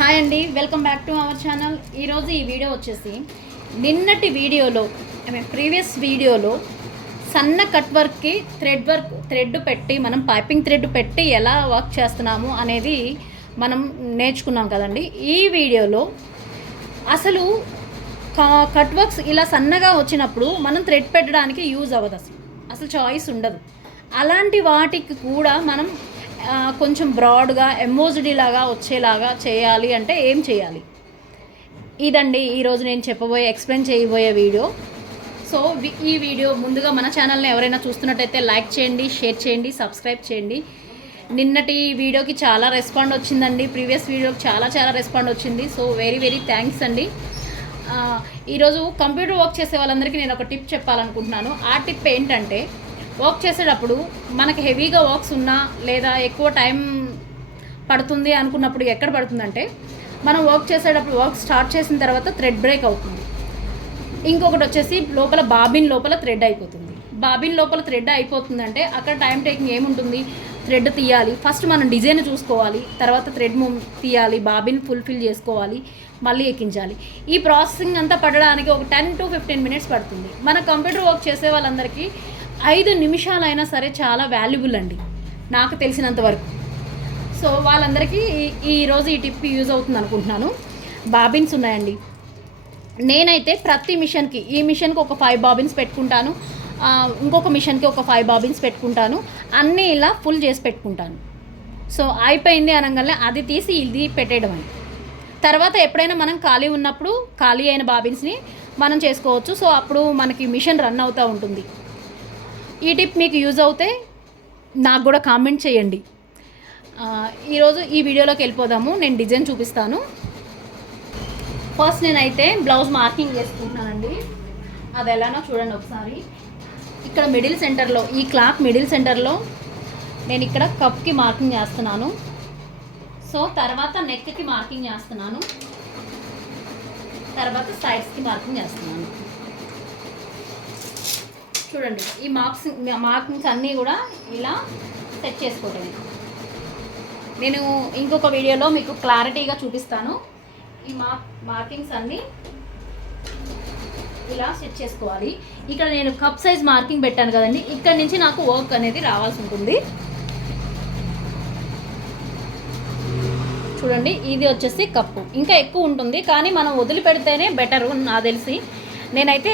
Hi అండి, welcome back to our channel. ఈరోజు ఈ వీడియో వచ్చేసి నిన్నటి వీడియోలో ప్రీవియస్ వీడియోలో సన్న కట్ వర్క్కి థ్రెడ్ పెట్టి మనం పైపింగ్ థ్రెడ్ పెట్టి ఎలా వర్క్ చేస్తున్నాము అనేది మనం నేర్చుకున్నాం కదండి. ఈ వీడియోలో అసలు కట్ వర్క్స్ ఇలా సన్నగా వచ్చినప్పుడు మనం థ్రెడ్ పెట్టడానికి యూజ్ అవ్వదు, అసలు చాయిస్ ఉండదు. అలాంటి వాటికి కూడా మనం కొంచెం బ్రాడ్గా ఎంబోజ్డ్ లాగా వచ్చేలాగా చేయాలి అంటే ఏం చేయాలి, ఇదండి ఈరోజు నేను ఎక్స్ప్లెయిన్ చేయబోయే వీడియో. సో ఈ వీడియో ముందుగా మన ఛానల్ని ఎవరైనా చూస్తున్నట్టయితే లైక్ చేయండి, షేర్ చేయండి, సబ్స్క్రైబ్ చేయండి. నిన్నటి వీడియోకి చాలా రెస్పాండ్ వచ్చిందండి, ప్రీవియస్ వీడియోకి చాలా రెస్పాండ్ వచ్చింది. సో వెరీ థ్యాంక్స్ అండి. ఈరోజు కంప్యూటర్ వర్క్ చేసే వాళ్ళందరికీ నేను ఒక టిప్ చెప్పాలనుకుంటున్నాను. ఆ టిప్ ఏంటంటే, వర్క్ చేసేటప్పుడు మనకి హెవీగా వర్క్స్ ఉన్నా లేదా ఎక్కువ టైం పడుతుంది అనుకున్నప్పుడు ఎక్కడ పడుతుందంటే, మనం వర్క్ చేసేటప్పుడు వర్క్ స్టార్ట్ చేసిన తర్వాత థ్రెడ్ బ్రేక్ అవుతుంది. ఇంకొకటి వచ్చేసి బాబిన్ లోపల థ్రెడ్ అయిపోతుంది. బాబిన్ లోపల థ్రెడ్ అయిపోతుందంటే అక్కడ టైం టేకింగ్ ఏముంటుంది, థ్రెడ్ తీయాలి, ఫస్ట్ మనం డిజైన్ చూసుకోవాలి, తర్వాత థ్రెడ్ తీయాలి, బాబిన్ ఫుల్ఫిల్ చేసుకోవాలి, మళ్ళీ ఎక్కించాలి. ఈ ప్రాసెసింగ్ అంతా పడడానికి ఒక 10 to 15 మినిట్స్ పడుతుంది. మన కంప్యూటర్ వర్క్ చేసే వాళ్ళందరికీ 5 నిమిషాలైనా సరే చాలా వాల్యుబుల్ అండి, నాకు తెలిసినంత వరకు. సో వాళ్ళందరికీ ఈరోజు ఈ టిప్ యూజ్ అవుతుంది అనుకుంటున్నాను. బాబిన్స్ ఉన్నాయండి, నేనైతే ప్రతి మిషన్కి, ఈ మిషన్కి ఒక 5 బాబిన్స్ పెట్టుకుంటాను, ఇంకొక మిషన్కి ఒక 5 బాబిన్స్ పెట్టుకుంటాను, అన్నీ ఇలా ఫుల్ చేసి పెట్టుకుంటాను. సో అయిపోయింది అనగానే అది తీసి ఇది పెట్టేయడం అని. తర్వాత ఎప్పుడైనా మనం ఖాళీ ఉన్నప్పుడు ఖాళీ అయిన బాబిన్స్ని మనం చేసుకోవచ్చు. సో అప్పుడు మనకి మిషన్ రన్ అవుతూ ఉంటుంది. ఈ టిప్ మీకు యూజ్ అవుతే నాకు కూడా కామెంట్ చేయండి. ఈరోజు ఈ వీడియోలోకి వెళ్ళిపోదాము. నేను డిజైన్ చూపిస్తాను. ఫస్ట్ నేనైతే బ్లౌజ్ మార్కింగ్ చేసుకుంటున్నానండి. అది ఎలానో చూడండి ఒకసారి. ఇక్కడ మిడిల్ సెంటర్లో, ఈ క్లాత్ మిడిల్ సెంటర్లో నేను ఇక్కడ కప్కి మార్కింగ్ చేస్తున్నాను. సో తర్వాత నెక్కి మార్కింగ్ చేస్తున్నాను, తర్వాత సైడ్స్కి మార్కింగ్ చేస్తున్నాను. చూడండి, ఈ మార్కింగ్స్ అన్నీ కూడా ఇలా సెట్ చేసుకోవటమే. నేను ఇంకొక వీడియోలో మీకు క్లారిటీగా చూపిస్తాను. ఈ మార్కింగ్స్ అన్నీ ఇలా సెట్ చేసుకోవాలి. ఇక్కడ నేను కప్ సైజ్ మార్కింగ్ పెట్టాను కదండి, ఇక్కడ నుంచి నాకు వర్క్ అనేది రావాల్సి ఉంటుంది. చూడండి, ఇది వచ్చేసి కప్పు, ఇంకా ఎక్కువ ఉంటుంది కానీ మనం వదిలిపెడితేనే బెటర్ నాకు తెలిసి. నేనైతే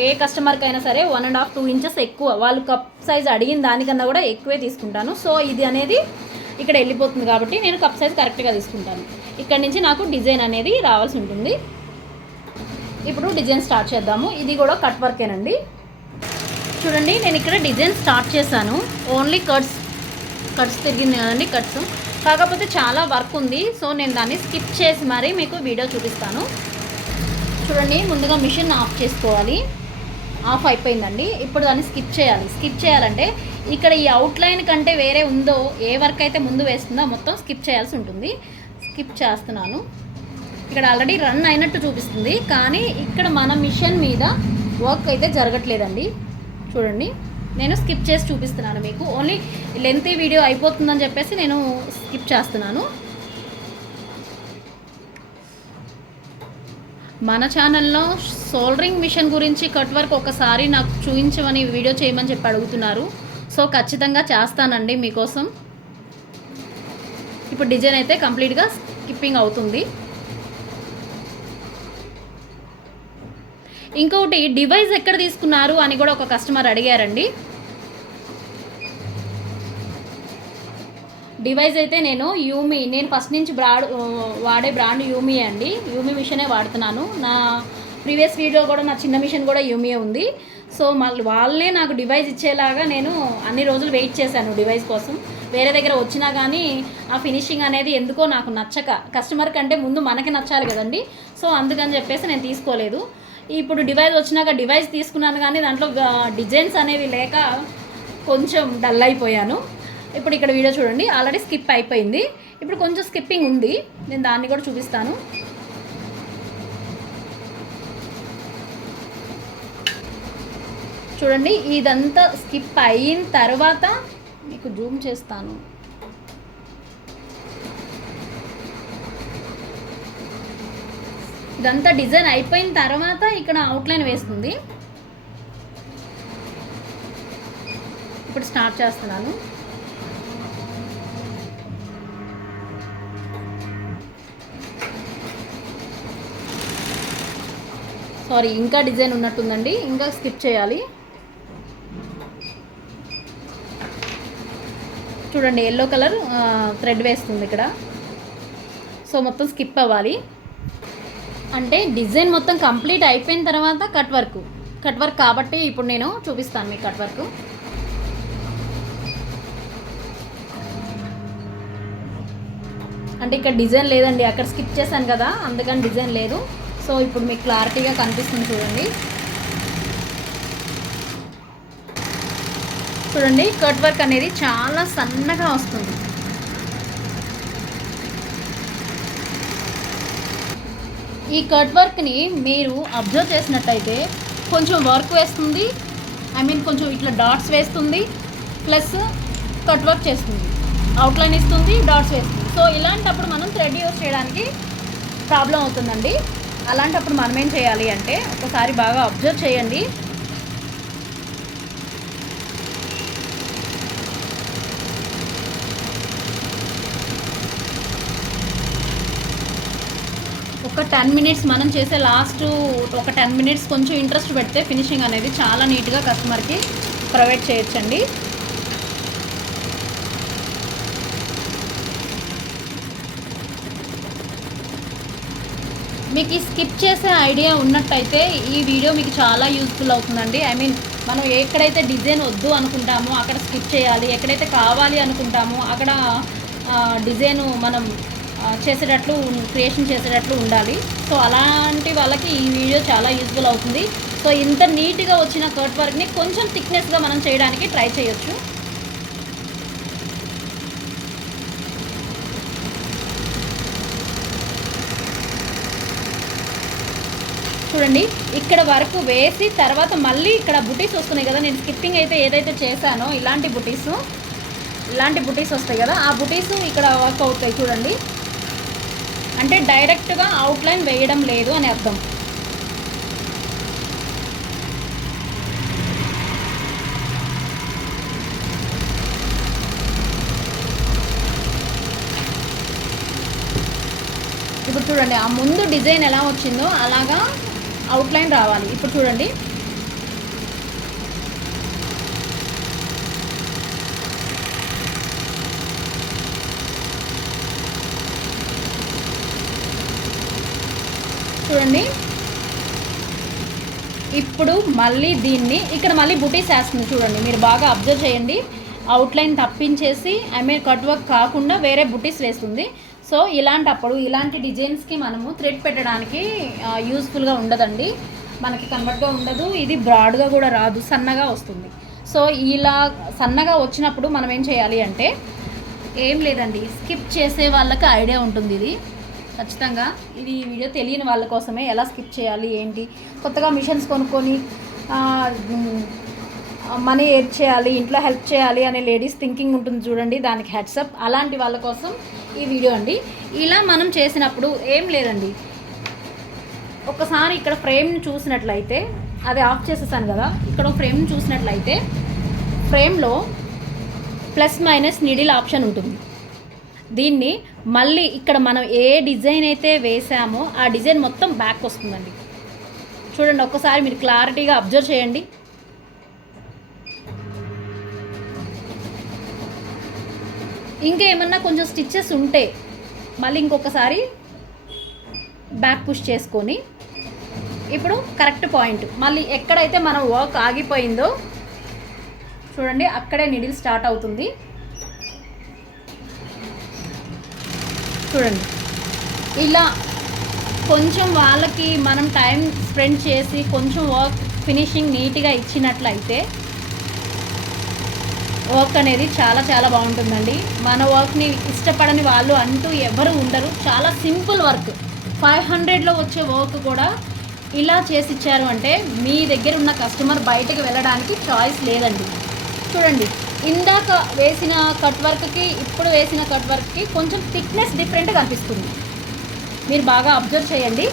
ఏ కస్టమర్కి అయినా సరే 1.5-2 ఇంచెస్ ఎక్కువ, వాళ్ళు కప్ సైజ్ అడిగిన దానికన్నా కూడా ఎక్కువే తీసుకుంటాను. సో ఇది అనేది ఇక్కడ వెళ్ళిపోతుంది కాబట్టి నేను కప్ సైజ్ కరెక్ట్గా తీసుకుంటాను. ఇక్కడ నుంచి నాకు డిజైన్ అనేది రావాల్సి ఉంటుంది. ఇప్పుడు డిజైన్ స్టార్ట్ చేద్దాము. ఇది కూడా కట్ వర్కేనండి. చూడండి, నేను ఇక్కడ డిజైన్ స్టార్ట్ చేశాను. ఓన్లీ కట్స్ తిరిగింది కదండి, కట్స్. కాకపోతే చాలా వర్క్ ఉంది. సో నేను దాన్ని స్కిప్ చేసి మరీ మీకు వీడియో చూపిస్తాను. చూడండి, ముందుగా మిషన్ ఆఫ్ చేసుకోవాలి. ఆఫ్ అయిపోయిందండి. ఇప్పుడు దాన్ని స్కిప్ చేయాలి. స్కిప్ చేయాలంటే ఇక్కడ ఈ అవుట్లైన్ కంటే వేరే ఉందో, ఏ వర్క్ అయితే ముందు వేస్తుందో మొత్తం స్కిప్ చేయాల్సి ఉంటుంది. స్కిప్ చేస్తున్నాను. ఇక్కడ ఆల్రెడీ రన్ అయినట్టు చూపిస్తుంది, కానీ ఇక్కడ మన మిషన్ మీద వర్క్ అయితే జరగట్లేదండి. చూడండి, నేను స్కిప్ చేసి చూపిస్తున్నాను మీకు. ఓన్లీ లెంతీ వీడియో అయిపోతుందని చెప్పేసి నేను స్కిప్ చేస్తున్నాను. మన ఛానల్లో సోల్డరింగ్ మిషన్ గురించి కట్ వర్క్ ఒకసారి నాకు చూపించమని వీడియో చేయమని చెప్పి అడుగుతున్నారు. సో ఖచ్చితంగా చేస్తానండి మీకోసం. ఇప్పుడు డిజైన్ అయితే కంప్లీట్గా స్కిప్పింగ్ అవుతుంది. ఇంకొకటి, డివైస్ ఎక్కడ తీసుకున్నారు అని కూడా ఒక కస్టమర్ అడిగారండి. డివైస్ అయితే నేను ఫస్ట్ నుంచి వాడే బ్రాండ్ యూమీ అండి. యూమీ మిషనే వాడుతున్నాను. నా ప్రీవియస్ వీడియో కూడా నా చిన్న మిషన్ కూడా యూమీ ఉంది. సో మళ్ళీ వాళ్ళే నాకు డివైస్ ఇచ్చేలాగా నేను అన్ని రోజులు వెయిట్ చేశాను డివైస్ కోసం. వేరే దగ్గర వచ్చినా కానీ ఆ ఫినిషింగ్ అనేది ఎందుకో నాకు నచ్చక, కస్టమర్ కంటే ముందు మనకి నచ్చాలి కదండి. సో అందుకని చెప్పేసి నేను తీసుకోలేదు. ఇప్పుడు డివైస్ వచ్చినాక డివైస్ తీసుకున్నాను, కానీ దాంట్లో డిజైన్స్ అనేవి లేక కొంచెం డల్ అయిపోయాను. ఇప్పుడు ఇక్కడ వీడియో చూడండి, ఆల్రెడీ స్కిప్ అయిపోయింది. ఇప్పుడు కొంచెం స్కిప్పింగ్ ఉంది, నేను దాన్ని కూడా చూపిస్తాను. చూడండి, ఇదంతా స్కిప్ అయిన తర్వాత మీకు జూమ్ చేస్తాను. ఇదంతా డిజైన్ అయిపోయిన తర్వాత ఇక్కడ అవుట్లైన్ వేస్తుంది. ఇప్పుడు స్టార్ట్ చేస్తున్నాను. సారీ, ఇంకా డిజైన్ ఉన్నట్టుందండి, ఇంకా స్కిప్ చేయాలి. చూడండి ఎల్లో కలర్ థ్రెడ్ వేస్తుంది ఇక్కడ. సో మొత్తం స్కిప్ అవ్వాలి. అంటే డిజైన్ మొత్తం కంప్లీట్ అయిపోయిన తర్వాత కట్ వర్క్ కాబట్టి ఇప్పుడు నేను చూపిస్తాను మీకు కట్ వర్క్. అంటే ఇక్కడ డిజైన్ లేదండి, అక్కడ స్కిప్ చేశాను కదా, అందుకని డిజైన్ లేదు. సో ఇప్పుడు మీకు క్లారిటీగా కనిపిస్తుంది చూడండి. చూడండి కట్ వర్క్ అనేది చాలా సన్నగా వస్తుంది. ఈ కట్ వర్క్ని మీరు అబ్జర్వ్ చేసినట్టయితే కొంచెం వర్క్ వేస్తుంది, కొంచెం ఇట్లా డాట్స్ వేస్తుంది, ప్లస్ కట్ వర్క్ చేస్తుంది, అవుట్లైన్ ఇస్తుంది, డాట్స్ వేస్తుంది. సో ఇలాంటప్పుడు మనం థ్రెడ్ యూస్ చేయడానికి ప్రాబ్లం అవుతుందండి. అలాంటప్పుడు మనం ఏం చేయాలి అంటే ఒకసారి బాగా అబ్జర్వ్ చేయండి. ఒక 10 మినిట్స్ మనం చేసే లాస్ట్ ఒక 10 మినిట్స్ కొంచెం ఇంట్రెస్ట్ పెడితే ఫినిషింగ్ అనేది చాలా నీట్గా కస్టమర్కి ప్రొవైడ్ చేయొచ్చండి. మీకు ఈ స్కిప్ చేసే ఐడియా ఉన్నట్టయితే ఈ వీడియో మీకు చాలా యూస్ఫుల్ అవుతుందండి. మనం ఎక్కడైతే డిజైన్ వద్దు అనుకుంటామో అక్కడ స్కిప్ చేయాలి, ఎక్కడైతే కావాలి అనుకుంటామో అక్కడ డిజైన్ మనం చేసేటట్లు క్రియేషన్ చేసేటట్లు ఉండాలి. సో అలాంటి వాళ్ళకి ఈ వీడియో చాలా యూస్ఫుల్ అవుతుంది. సో ఇంత నీట్గా వచ్చిన కట్ వర్క్ని కొంచెం థిక్నెస్గా మనం చేయడానికి ట్రై చేయొచ్చు. చూడండి ఇక్కడ వరకు వేసి తర్వాత మళ్ళీ ఇక్కడ బుటీస్ వస్తున్నాయి కదా, నేను స్కిప్పింగ్ అయితే ఏదైతే చేశానో ఇలాంటి బుటీస్ వస్తాయి కదా, ఆ బుటీస్ ఇక్కడ వర్క్ అవుతాయి చూడండి. అంటే డైరెక్ట్గా అవుట్లైన్ వేయడం లేదు అని అర్థం. ఇప్పుడు చూడండి ఆ ముందు డిజైన్ ఎలా వచ్చిందో అలాగా అవుట్లైన్ రావాలి. ఇప్పుడు చూడండి ఇప్పుడు మళ్ళీ దీన్ని ఇక్కడ మళ్ళీ బుటీస్ వేస్తుంది చూడండి. మీరు బాగా అబ్జర్వ్ చేయండి. అవుట్లైన్ తప్పించేసి కట్ వర్క్ కాకుండా వేరే బుటీస్ వేస్తుంది. సో ఇలాంటప్పుడు ఇలాంటి డిజైన్స్కి మనము థ్రెడ్ పెట్టడానికి యూస్ఫుల్గా ఉండదండి, మనకి కన్వర్ట్గా ఉండదు, ఇది బ్రాడ్గా కూడా రాదు, సన్నగా వస్తుంది. సో ఇలా సన్నగా వచ్చినప్పుడు మనం ఏం చేయాలి అంటే ఏం లేదండి, స్కిప్ చేసే వాళ్ళకి ఐడియా ఉంటుంది ఇది ఖచ్చితంగా. ఇది వీడియో తెలియని వాళ్ళ కోసమే, ఎలా స్కిప్ చేయాలి ఏంటి, కొత్తగా మిషన్స్ కొనుక్కొని మనీ ఎర్న్ చేయాలి, ఇంట్లో హెల్ప్ చేయాలి అనే లేడీస్ థింకింగ్ ఉంటుంది చూడండి, దానికి హెడ్సప్. అలాంటి వాళ్ళ కోసం ఈ వీడియో అండి. ఇలా మనం చేసినప్పుడు ఏం లేదండి, ఒకసారి ఇక్కడ ఫ్రేమ్ని చూసినట్లయితే, అది ఆఫ్ చేసేసాను కదా, ఇక్కడ ఫ్రేమ్ని చూసినట్లయితే ఫ్రేమ్లో ప్లస్ మైనస్ నీడిల్ ఆప్షన్ ఉంటుంది. దీన్ని మళ్ళీ ఇక్కడ మనం ఏ డిజైన్ అయితే వేసామో ఆ డిజైన్ మొత్తం బ్యాక్ వస్తుందండి. చూడండి ఒక్కసారి మీరు క్లారిటీగా అబ్జర్వ్ చేయండి. ఇంకా ఏమన్నా కొంచెం స్టిచ్చెస్ ఉంటే మళ్ళీ ఇంకొకసారి బ్యాక్ పుష్ చేసుకొని ఇప్పుడు కరెక్ట్ పాయింట్ మళ్ళీ ఎక్కడైతే మనం వర్క్ ఆగిపోయిందో చూడండి అక్కడే నీడిల్ స్టార్ట్ అవుతుంది. చూడండి ఇలా కొంచెం వాళ్ళకి మనం టైం స్పెండ్ చేసి కొంచెం వర్క్ ఫినిషింగ్ నీట్గా ఇచ్చినట్లయితే వర్క్ అనేది చాలా చాలా బాగుంటుందండి. మన వర్క్ని ఇష్టపడని వాళ్ళు అంటూ ఎవరు ఉండరు. చాలా సింపుల్ వర్క్, 500లో వచ్చే వర్క్ కూడా ఇలా చేసి ఇచ్చారు అంటే మీ దగ్గర ఉన్న కస్టమర్ బయటకు వెళ్ళడానికి చాయిస్ లేదండి. చూడండి ఇందాక వేసిన కట్ వర్క్కి ఇప్పుడు వేసిన కట్ వర్క్కి కొంచెం థిక్నెస్ డిఫరెంట్గా కనిపిస్తుంది. మీరు బాగా అబ్జర్వ్ చేయండి.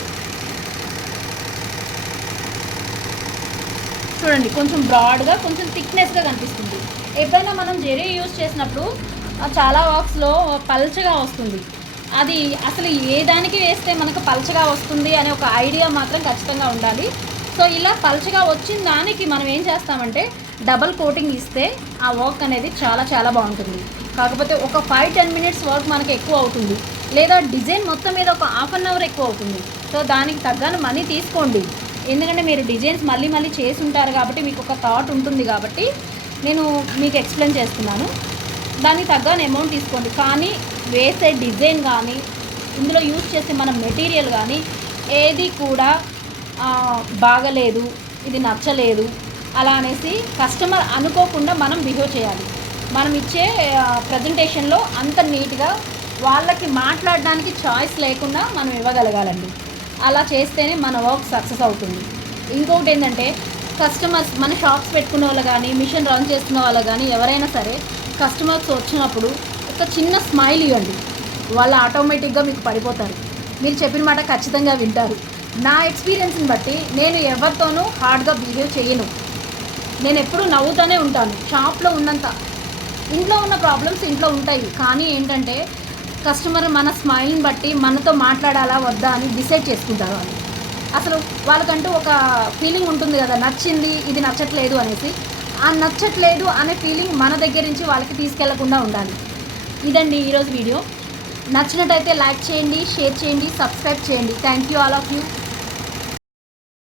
చూడండి కొంచెం బ్రాడ్గా కొంచెం థిక్నెస్గా కనిపిస్తుంది. ఎప్పుడైనా మనం జెరీ యూజ్ చేసినప్పుడు చాలా వర్క్స్లో పల్చగా వస్తుంది. అది అసలు ఏ దానికి వేస్తే మనకు పల్చగా వస్తుంది అనే ఒక ఐడియా మాత్రం ఖచ్చితంగా ఉండాలి. సో ఇలా పల్చగా వచ్చిన దానికి మనం ఏం చేస్తామంటే డబల్ కోటింగ్ ఇస్తే ఆ వర్క్ అనేది చాలా చాలా బాగుంటుంది. కాకపోతే ఒక 5-10 మినిట్స్ వర్క్ మనకి ఎక్కువ అవుతుంది, లేదా డిజైన్ మొత్తం మీద ఒక హాఫ్ అన్ అవర్ ఎక్కువ అవుతుంది. సో దానికి తగ్గను మనీ తీసుకోండి. ఎందుకంటే మీరు డిజైన్స్ మళ్ళీ మళ్ళీ చేసి ఉంటారు కాబట్టి మీకు ఒక థాట్ ఉంటుంది కాబట్టి నేను మీకు ఎక్స్ప్లెయిన్ చేస్తున్నాను. దానికి తగ్గని అమౌంట్ తీసుకోండి. కానీ వేసే డిజైన్ కానీ ఇందులో యూజ్ చేసే మన మెటీరియల్ కానీ ఏది కూడా బాగలేదు, ఇది నచ్చలేదు అలా అనేసి కస్టమర్ అనుకోకుండా మనం బిహేవ్ చేయాలి. మనం ఇచ్చే ప్రజెంటేషన్లో అంత నీట్గా వాళ్ళకి మాట్లాడడానికి చాయిస్ లేకుండా మనం ఇవ్వగలగాలండి. అలా చేస్తేనే మన వర్క్ సక్సెస్ అవుతుంది. ఇంకొకటి ఏంటంటే కస్టమర్స్ మన షాప్స్ పెట్టుకునే వాళ్ళు కానీ మిషన్ రన్ చేస్తున్న వాళ్ళు కానీ ఎవరైనా సరే కస్టమర్స్ వచ్చినప్పుడు ఒక చిన్న స్మైల్ ఇవ్వండి. వాళ్ళు ఆటోమేటిక్గా మీకు పడిపోతారు. మీరు చెప్పిన మాట ఖచ్చితంగా వింటారు. నా ఎక్స్పీరియన్స్ని బట్టి నేను ఎవరితోనూ హార్డ్గా బిహేవ్ చేయను. నేను ఎప్పుడూ నవ్వుతూనే ఉంటాను. షాప్లో ఉన్నంత ఇంట్లో ఉన్న ప్రాబ్లమ్స్ ఇంట్లో ఉంటాయి, కానీ ఏంటంటే కస్టమర్ మన స్మైల్ని బట్టి మనతో మాట్లాడాలా వద్దా అని డిసైడ్ చేసుకుంటారు వాళ్ళు. అసలు వాళ్ళకంటూ ఒక ఫీలింగ్ ఉంటుంది కదా, నచ్చింది ఇది నచ్చట్లేదు అనేసి. ఆ నచ్చట్లేదు అనే ఫీలింగ్ మన దగ్గర నుంచి వాళ్ళకి తీసుకెళ్లకుండా ఉండాలి. ఇదండి ఈరోజు వీడియో. నచ్చినట్టయితే లైక్ చేయండి, షేర్ చేయండి, సబ్స్క్రైబ్ చేయండి. Thank you all of you.